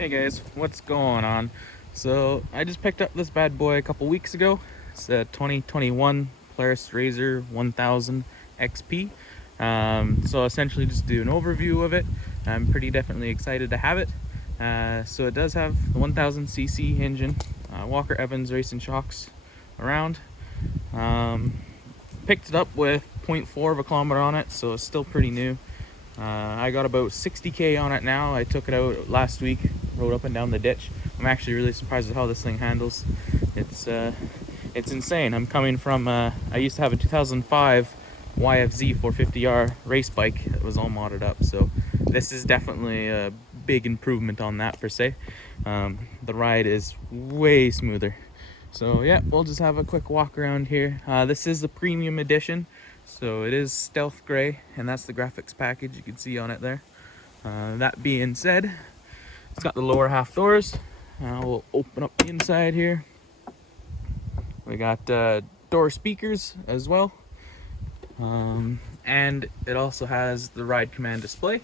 Hey guys, what's going on? So I just picked up this bad boy a couple weeks ago. It's a 2021 Rzr 1000 XP. So essentially just do an overview of it. I'm pretty definitely excited to have it. So it does have the 1000cc engine, Walker Evans racing shocks around. Picked it up with 0.4 of a kilometer on it, so it's still pretty new. I got about 60k on it now. I took it out last week, rode up and down the ditch. I'm actually really surprised at how this thing handles. It's insane. I'm coming from I used to have a 2005 YFZ 450R race bike that was all modded up, so this is definitely a big improvement on that per se. The ride is way smoother. So yeah, we'll just have a quick walk around here. This is the premium edition. So it is stealth gray, and that's the graphics package you can see on it there. That being said, it's got the lower half doors. We'll open up the inside here. We got door speakers as well. And it also has the ride command display.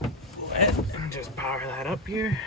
Go ahead and just power that up here.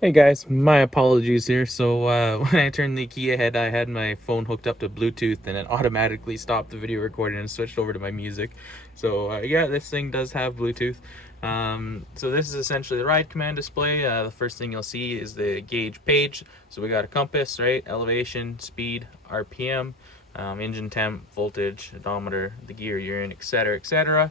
Hey guys, my apologies here. So when I turned the key ahead, I had my phone hooked up to Bluetooth and it automatically stopped the video recording and switched over to my music. So yeah, this thing does have Bluetooth. So this is essentially the ride command display. The first thing you'll see is the gauge page. So we got a compass, right? Elevation, speed, RPM, engine temp, voltage, odometer, the gear you're in, etc., etc.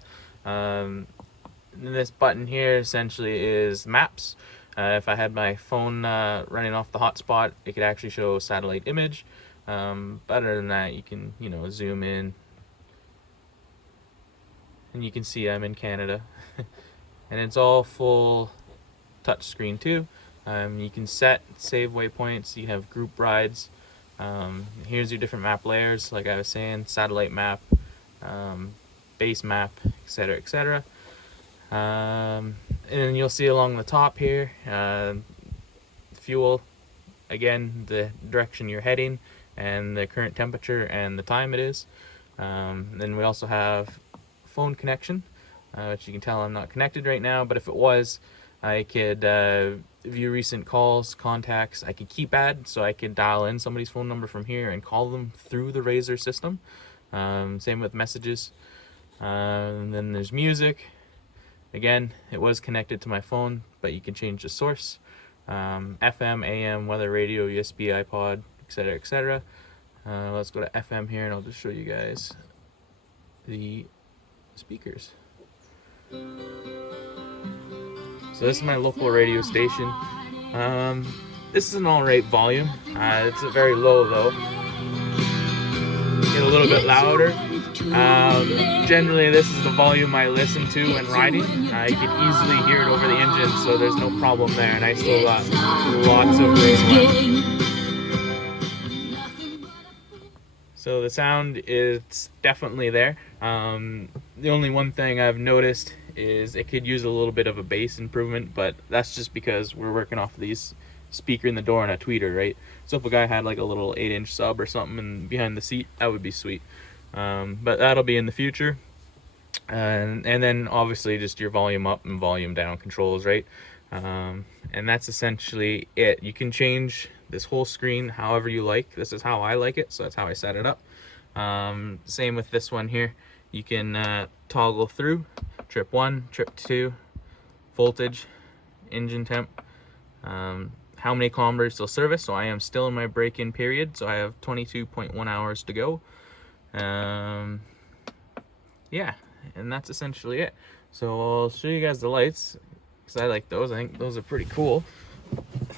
This button here essentially is maps. If I had my phone running off the hotspot, it could actually show satellite image. But other than that, you can, zoom in. And you can see I'm in Canada. And it's all full touch screen too. You can save waypoints. You have group rides. Here's your different map layers, like I was saying, satellite map, base map, etc., etc. And then you'll see along the top here, fuel, again, the direction you're heading, and the current temperature and the time it is. Then we also have phone connection, which you can tell I'm not connected right now, but if it was, I could view recent calls, contacts. I could keypad, so I could dial in somebody's phone number from here and call them through the Rzr system. Same with messages. And then there's music. Again, it was connected to my phone, but you can change the source. FM, AM, weather radio, USB, iPod, etc., etc. Let's go to FM here, and I'll just show you guys the speakers. So this is my local radio station. This is an alright volume. It's a very low though. Get a little bit louder. Generally this is the volume I listen to when riding. You can easily hear it over the engine, so there's no problem there, and I still got lots of room left. So the sound is definitely there. The only one thing I've noticed is it could use a little bit of a bass improvement, but that's just because we're working off these speaker in the door and a tweeter, right? So if a guy had like a little 8-inch sub or something and behind the seat, that would be sweet. But that'll be in the future. And then obviously just your volume up and volume down controls, right? And that's essentially it. You can change this whole screen however you like. This is how I like it, so that's how I set it up. Same with this one here. You can toggle through trip 1, trip 2, voltage, engine temp, how many kilometers till service. So I am still in my break-in period, so I have 22.1 hours to go. Yeah, and that's essentially it. So I'll show you guys the lights, because I like those. I think those are pretty cool.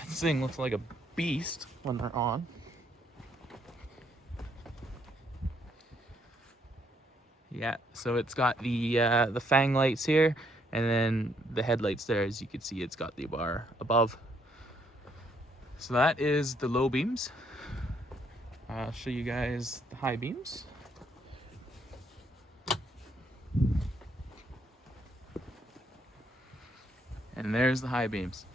This thing looks like a beast when they're on. Yeah, so it's got the fang lights here, and then the headlights there. As you can see, it's got the bar above. So that is the low beams. I'll show you guys the high beams. And there's the high beams.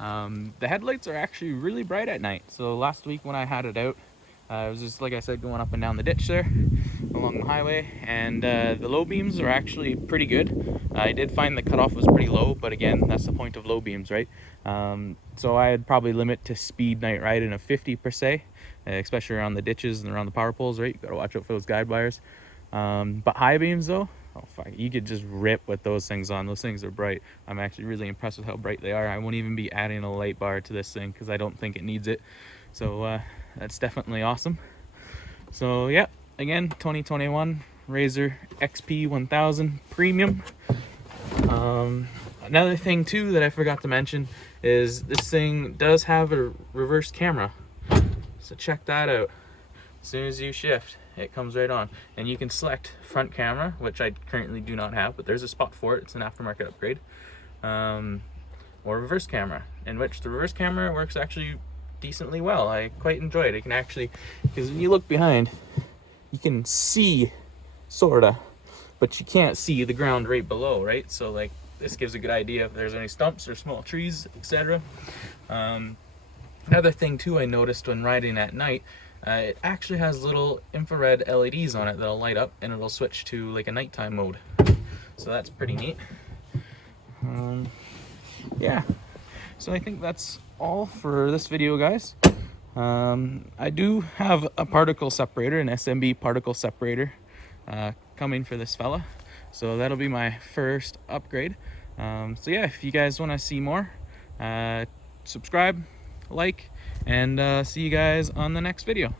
The headlights are actually really bright at night. So last week when I had it out, it was just, like I said, going up and down the ditch there along the highway, and the low beams are actually pretty good. I did find the cutoff was pretty low, but again, that's the point of low beams, right? So I'd probably limit to speed night riding of 50 per se, especially around the ditches and around the power poles, right? You gotta watch out for those guide wires. But high beams though, oh fuck, you could just rip with those things on. Those things are bright. I'm actually really impressed with how bright they are. I won't even be adding a light bar to this thing because I don't think it needs it. So that's definitely awesome. So yeah, again, 2021 Rzr XP1000 Premium. Another thing too that I forgot to mention is this thing does have a reverse camera. So check that out. As soon as you shift, it comes right on, and you can select front camera, which I currently do not have, but there's a spot for it. It's an aftermarket upgrade. Or reverse camera, in which the reverse camera works actually decently well. I quite enjoy it. It can actually, because when you look behind, you can see sorta, but you can't see the ground right below, right? So like this gives a good idea if there's any stumps or small trees, etc. Another thing too I noticed when riding at night, it actually has little infrared LEDs on it that'll light up, and it'll switch to like a nighttime mode. So that's pretty neat. Yeah, so I think that's all for this video, guys. I do have a particle separator, an SMB particle separator, coming for this fella. So that'll be my first upgrade. So yeah, if you guys want to see more, subscribe, like, and see you guys on the next video.